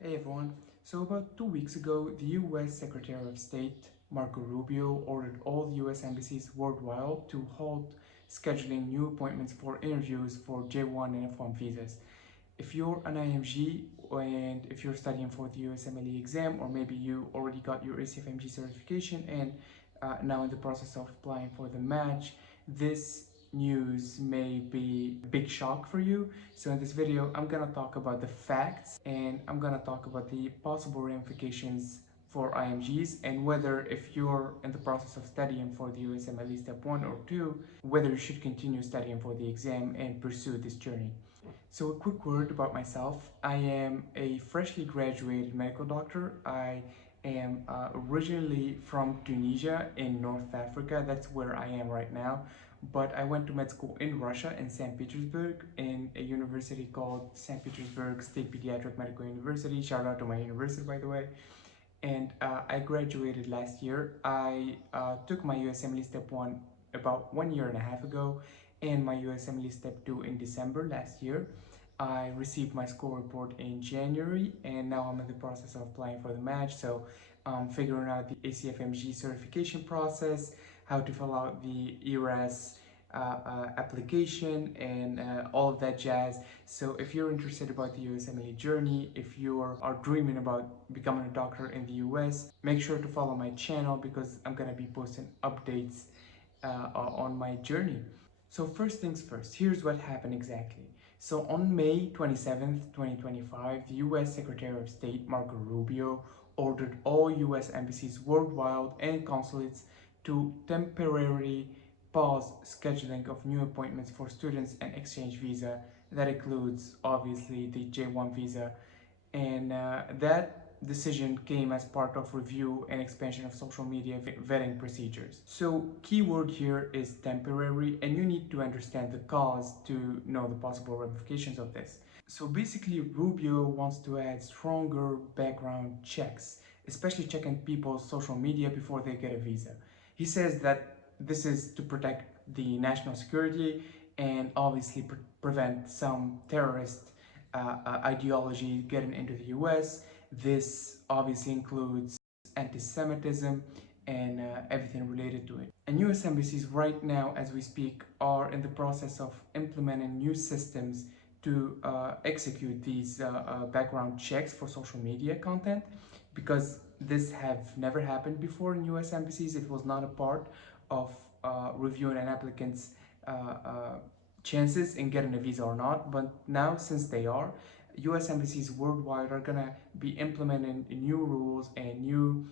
Hey everyone. So about 2 weeks ago, the US Secretary of State Marco Rubio ordered all the US embassies worldwide to halt scheduling new appointments for interviews for J1 and F1 visas. If you're an IMG and if you're studying for the USMLE exam, or maybe you already got your ACFMG certification and now in the process of applying for the match, this news may be a big shock for you. So in this video, I'm gonna talk about the facts and I'm gonna talk about the possible ramifications for IMGs and whether if you're in the process of studying for the USMLE step 1 or 2, whether you should continue studying for the exam and pursue this journey. So a quick word about myself. I am a freshly graduated medical doctor. I am originally from Tunisia in North Africa. That's where I am right now. But I went to med school in Russia, in St. Petersburg, in a university called St. Petersburg State Pediatric Medical University. Shout out to my university, by the way. And I graduated last year. I took my USMLE Step 1 about 1 year and a half ago, and my USMLE Step 2 in December last year. I received my score report in January, and now I'm in the process of applying for the match. So, figuring out the ACFMG certification process, how to fill out the ERAS application, and all of that jazz. So if you're interested about the USMLE journey, if you are dreaming about becoming a doctor in the US, make sure to follow my channel because I'm gonna be posting updates on my journey. So first things first, here's what happened exactly. So on May 27th, 2025, the US Secretary of State Marco Rubio ordered all US embassies worldwide and consulates to temporarily pause scheduling of new appointments for students and exchange visa. That includes obviously the J1 visa, and that decision came as part of review and expansion of social media vetting procedures. So keyword here is temporary, and you need to understand the cause to know the possible ramifications of this. So basically Rubio wants to add stronger background checks, especially checking people's social media before they get a visa. He says that this is to protect the national security and obviously prevent some terrorist ideology getting into the US. This obviously includes anti-Semitism and everything related to it. And US embassies right now, as we speak, are in the process of implementing new systems to execute these background checks for social media content, because this have never happened before in US embassies. It was not a part of reviewing an applicant's chances in getting a visa or not, but now since they are, US embassies worldwide are gonna be implementing new rules and new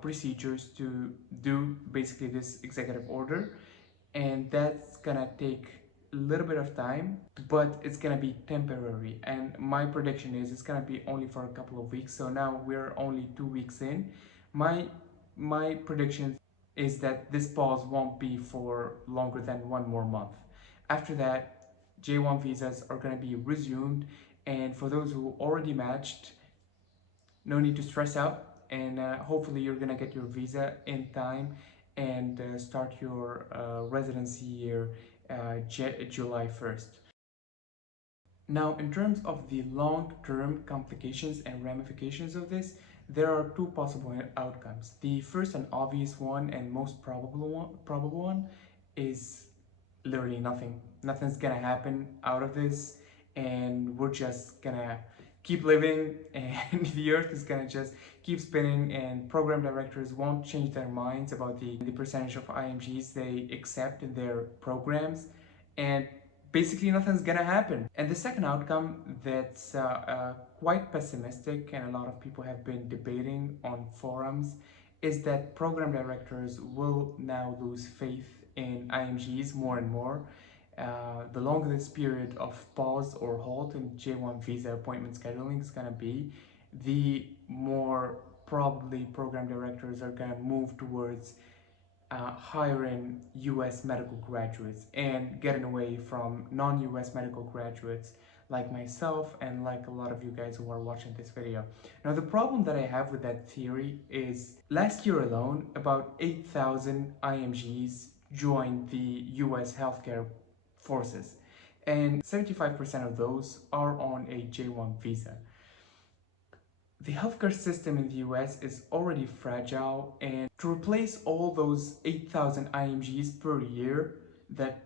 procedures to do basically this executive order, and that's gonna take a little bit of time, but it's gonna be temporary. And my prediction is it's gonna be only for a couple of weeks. So now we're only 2 weeks in. My prediction is that this pause won't be for longer than one more month. After that, J1 visas are gonna be resumed, and for those who already matched, no need to stress out, and hopefully you're gonna get your visa in time and start your residency year July 1st. Now, in terms of the long-term complications and ramifications of this, there are two possible outcomes. The first and obvious one and most probable one is literally nothing. Nothing's gonna happen out of this, and we're just gonna keep living, and the earth is gonna just keep spinning, and program directors won't change their minds about the percentage of IMGs they accept in their programs, and basically nothing's gonna happen. And the second outcome that's quite pessimistic, and a lot of people have been debating on forums, is that program directors will now lose faith in IMGs more and more. The longer this period of pause or halt in J1 visa appointment scheduling is going to be, the more probably program directors are going to move towards hiring US medical graduates and getting away from non-US medical graduates like myself and like a lot of you guys who are watching this video. Now, the problem that I have with that theory is last year alone, about 8,000 IMGs joined the US healthcare forces, and 75% of those are on a J1 visa. The healthcare system in the US is already fragile, and to replace all those 8,000 IMGs per year, that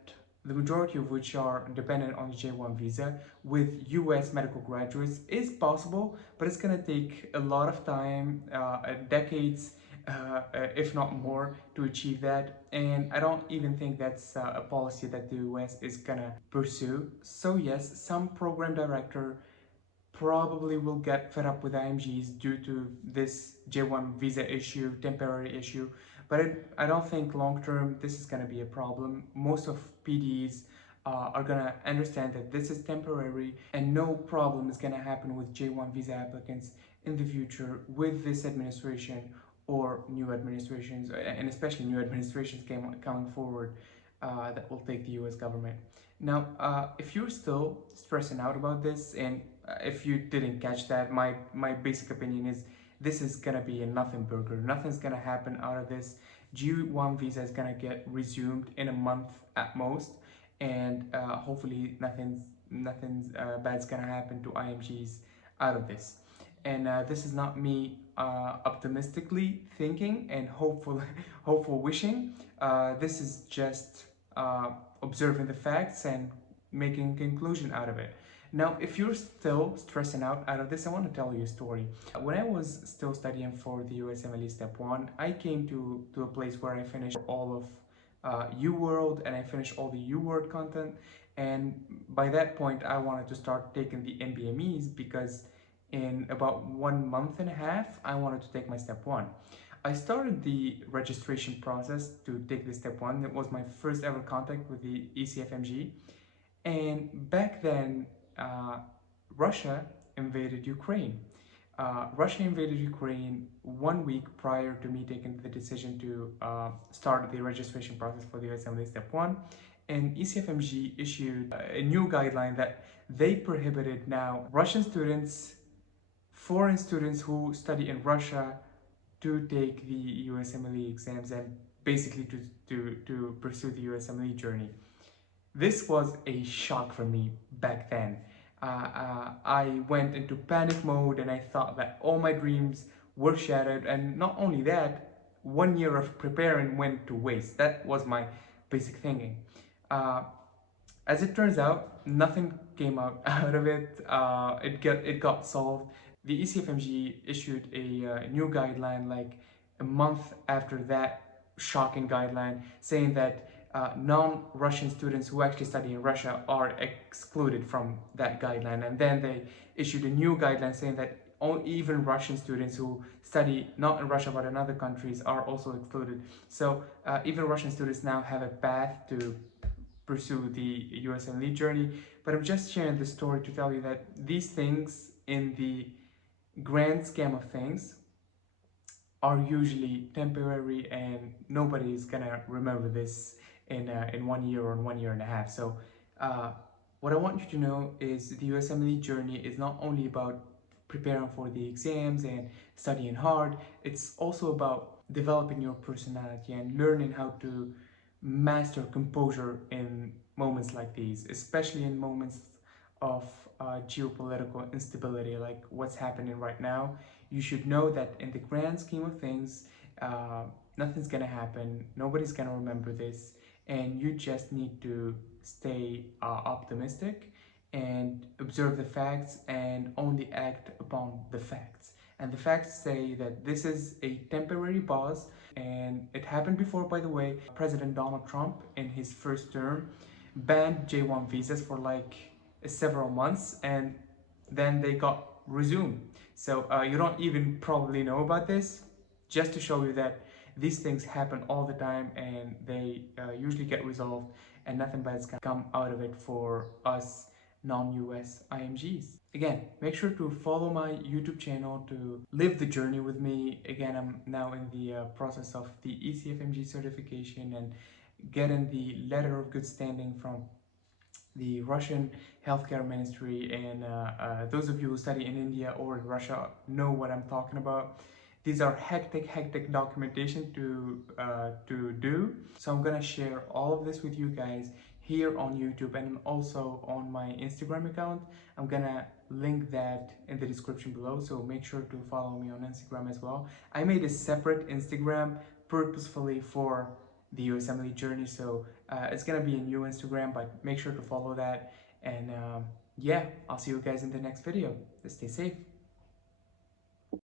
the majority of which are dependent on the J1 visa, with US medical graduates is possible, but it's gonna take a lot of time, decades, if not more, to achieve that. And I don't even think that's a policy that the US is gonna pursue. So yes, some program director probably will get fed up with IMGs due to this J1 visa issue, temporary issue. But I don't think long term this is going to be a problem. Most of PDs are going to understand that this is temporary and no problem is going to happen with J1 visa applicants in the future with this administration or new administrations, and especially new administrations coming forward that will take the US government. Now, if you're still stressing out about this, and if you didn't catch that, my basic opinion is this is gonna be a nothing burger. Nothing's gonna happen out of this. G1 visa is gonna get resumed in a month at most, and hopefully nothing's bad's gonna happen to IMGs out of this. And this is not me optimistically thinking and hopeful wishing. This is just observing the facts and making conclusion out of it. Now, if you're still stressing out of this, I want to tell you a story. When I was still studying for the USMLE Step 1, I came to a place where I finished all of UWorld and I finished all the UWorld content. And by that point, I wanted to start taking the MBMEs because in about 1.5 months, I wanted to take my Step 1. I started the registration process to take the Step 1. It was my first ever contact with the ECFMG. And back then, uh, Russia invaded Ukraine. Russia invaded Ukraine 1 week prior to me taking the decision to start the registration process for the USMLE Step 1. And ECFMG issued a new guideline that they prohibited now Russian students, foreign students who study in Russia to take the USMLE exams and basically to pursue the USMLE journey. This was a shock for me back then. I went into panic mode and I thought that all my dreams were shattered, and not only that, 1 year of preparing went to waste. That was my basic thinking. Uh, as it turns out, nothing came out out of it. It got solved. The ECFMG issued a new guideline like a month after that shocking guideline, saying that non-Russian students who actually study in Russia are excluded from that guideline. And then they issued a new guideline saying that even Russian students who study not in Russia but in other countries are also excluded. So even Russian students now have a path to pursue the USMLE journey. But I'm just sharing this story to tell you that these things in the grand scheme of things are usually temporary and nobody's gonna remember this in 1 year or in 1.5 years. So what I want you to know is the USMLE journey is not only about preparing for the exams and studying hard, it's also about developing your personality and learning how to master composure in moments like these, especially in moments of geopolitical instability like what's happening right now. You should know that in the grand scheme of things, uh, nothing's gonna happen, nobody's gonna remember this, and you just need to stay optimistic and observe the facts and only act upon the facts. And the facts say that this is a temporary pause, and it happened before, by the way. President Donald Trump, in his first term, banned J1 visas for like several months, and then they got resumed. So you don't even probably know about this, just to show you that these things happen all the time and they usually get resolved, and nothing bad's gonna come out of it for us non-US IMGs. Again, make sure to follow my YouTube channel to live the journey with me. Again, I'm now in the process of the ECFMG certification and getting the letter of good standing from the Russian healthcare ministry, and those of you who study in India or in Russia know what I'm talking about. These are hectic documentation to do. So I'm gonna share all of this with you guys here on YouTube and also on my Instagram account. I'm gonna link that in the description below, so make sure to follow me on Instagram as well. I made a separate Instagram purposefully for the USMLE journey, so it's gonna be a new Instagram, but make sure to follow that. And yeah, I'll see you guys in the next video. Stay safe.